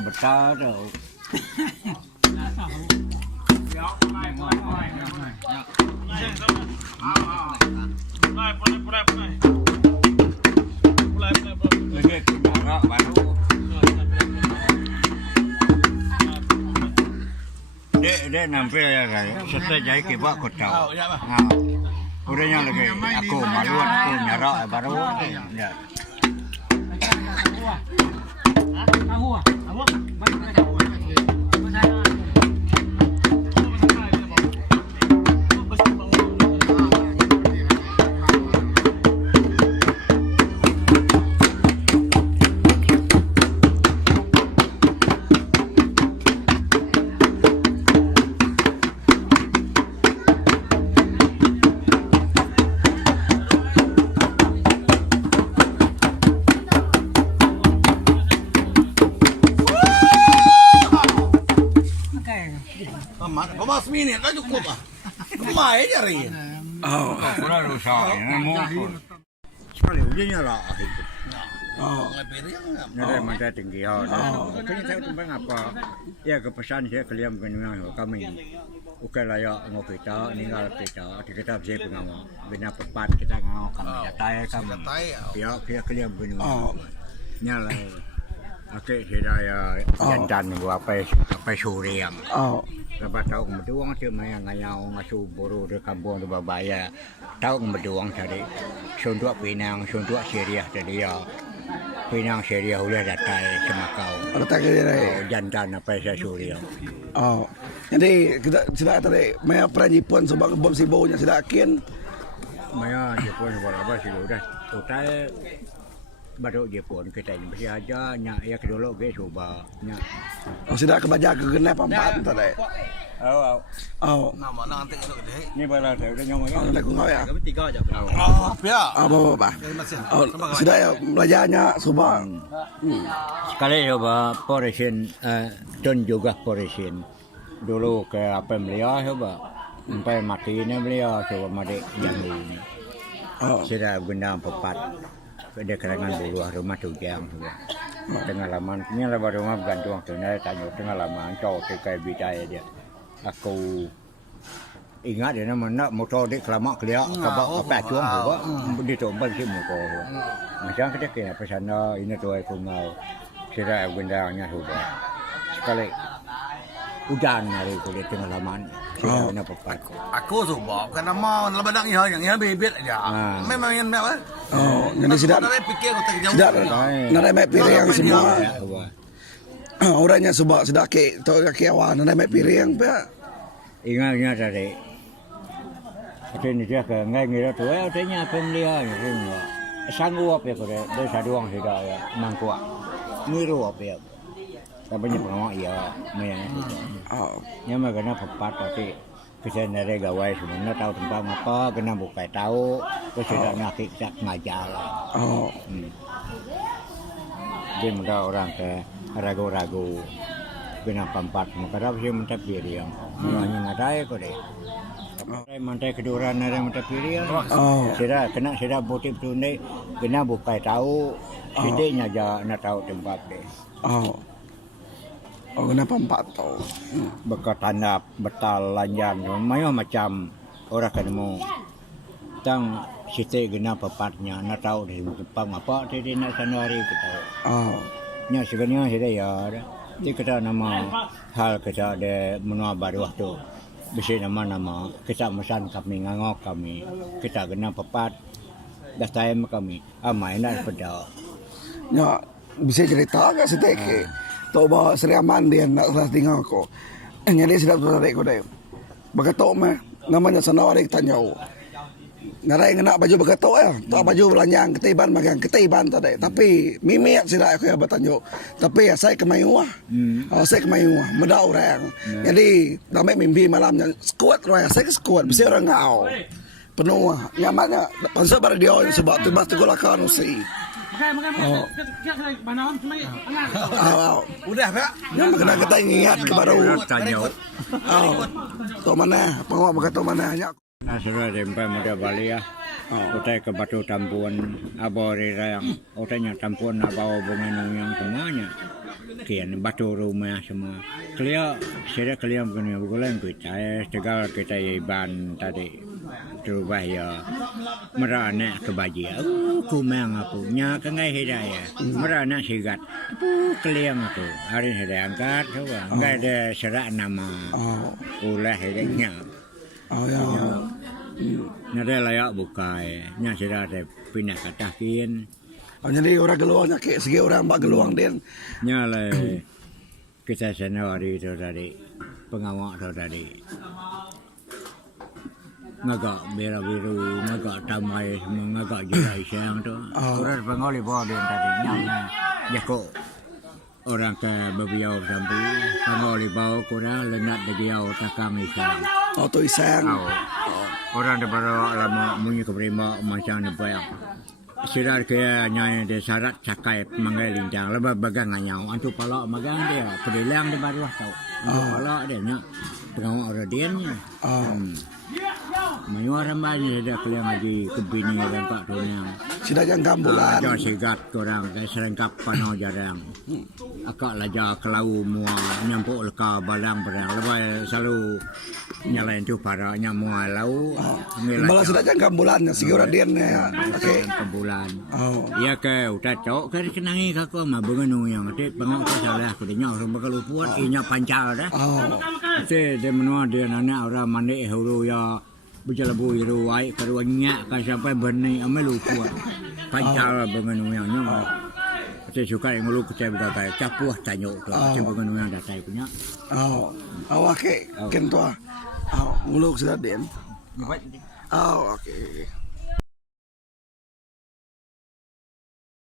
Betah tuh. Dia nampil ya guys. Setelah jadi kebak kota. Udahnya lagi aku malu aku nyarok baru. Ya. Mas minit na cukup ah. Kumain ya rin. Oh, wala rusak. Sekali ujinya lah itu. Nada mata tinggi. Kini saya tumpang apa? Ya kepesan saya kalian mengenal kami. Ukai layak ngau kita, ninggal kita bisa pengawa. Bina pepat kita ngau kami datai kami. Pihak kalian mengenal. Nyala. Oke, saya jantan gua apa suriam. Lepas tahu kemudian dia main ngayau ngasuh buru di kampung di Babaya. Tahu kemudian tadi suntuk Pinang, suntuk Syriah tadi ya. Pinang Syriah udah datang Semakau. Datang ke sini. Jantan apa saya Syria. Jadi kita sudah tadi maya peranjipan sebab bom sibaunya sudah akin. Maya Jepun berapa sih udah total baru Jepun kita ini masih aja nyak ya kedulu guys coba nyak. Sudah kebaca ke genep empat tadi. Nama nanti kalau gede. Ini bala saya udah nyamuk. Nanti aku ya. Kami 3 aja. Ya. Apa. Sudah ya belajarnya coba. Sekali coba poresin dan juga poresin dulu ke apa beliau coba sampai mati ini beliau coba mati yang ini. Sudah guna pepat. Ada kerangan bulu rumah tujang tengah laman ini lah rumah gantung tengah tanya tengah laman cowok kayak bidai dia aku ingat dia nama motor dia kelamak kelia kabak apa cuang juga di tombol sih motor macam kita kena pesana ini tuh aku mau kira gendangnya juga sekali hujan hari kulit tengah laman kena pepat aku suka karena mau lebadang ya yang bebet aja memang yang apa jadi sudah narai piring semua. Orangnya sudah sudah awan narai piring pak. Ingatnya tadi. Ini dia ke ngai ngira tu, artinya apa dia ni? Sanggup apa kau? Desa doang sudah ya mangkuak. Ngiru apa ya? Tapi ni pengawal ya, macam ni. Ni macam kena pepat tapi. Kita nare gawai sebenarnya tahu tentang apa, kena buka tahu, terus sudah nak ngajar. Dia muda orang ke ragu-ragu, kena pampat, maka dia minta piring. Hanya ngadai kau deh. Mantai keduran nare minta piring. Sudah bukti tu ni, kena buka tahu, sedihnya aja nak tahu tempat deh. Kenapa 4 tahun? Bekat tanap, betal, lanjang, macam orang ketemu. Tang siti gena pepatnya, nak tahu di Jepang apa, jadi nak sanari kita. Nya sebenarnya sudah ya. Jadi kita nama hal kita ada menua baru waktu. besi nama-nama kita mesan kami ngangok kami kita kena pepat dah time kami mainan pedak Ya, bisa cerita ke seteke. Tahu bawa seriaman dia nak salah tinggal ko. Jadi sedap tarik ko deh. Bagato mah namanya sanawari tanya. Narai ngena baju bagato ya. Tu baju belanjang ketiban magang ketiban tadi. Tapi mimiak sila aku ya bertanya. Tapi ya saya kemayuah. Saya kemayuah, muda orang. Jadi damai mimpi malamnya sekuat roya saya sekuat bisa orang ngau. Penuh nyamannya pansa bar dia sebab tu bas tegolakan usi. Udah, Pak. Yang kena kita ingat kepada tanya to mana, pengawa berkata mana nya. Asal sampai muda Bali ya. Utai ke batu tampuan abori yang utainya tampuan abawa bunga yang semuanya. Kian batu rumah semua. Kelia sudah kelia punya bulan kita tegal kita iban tadi. Terubah ya merana ke baji. Kumang aku nya kengai hidaya. Merana sigat. Keliang aku. Hari hidaya angkat coba. Enggak ada serak nama. Ulah hidayanya. Ya. Nada layak bukai. Nya sudah ada pindah katakin. Jadi orang geluang nyakit segi orang bak geluang den. Nya lah kita senawari tu tadi. Pengawak tu tadi. Ngagak biru-biru, ngagak tamai, ngagak jerai siang tu. Orang pengoli bawa dia tadi nyamnya. Dia kok orang ke bebiau sampai pengoli bawa kurang lenat bebiau takang isang. Tu isang. Orang daripada lama munyi ke berima macam ni bayang. Sirar ke nyai de syarat cakai manggai linjang lebar bagang nganyau antu palak magang dia kedilang di baru tau. Antu palak dia nya pengawak orang dia nya. Menyuara banyak ada kalian lagi kebini orang pak tuanya. Sudah yang gambulan. Jangan sigat orang saya serengkap panau jarang. Akak lajar kelau mua nyampuk leka balang barang lepas selalu nyalain tu para nyamua lau. Malah sudah yang gambulan segi orang dia ya. Okey. Bulan. Ya ke udah cok ke kenangi kako mah bengenu yang ade pengok ke salah aku nya orang bakal puat inya pancal dah. Te de menua dia nana orang mandi huru ya berjalabu iru ai karuanya kan sampai berni ame lupa. Pancal bengenu yang nya. Saya suka yang lu kecai berdatai capuh tanyok tu. Saya bengenu yang datai punya. Awak ke kentua. Nguluk sudah den. Okey.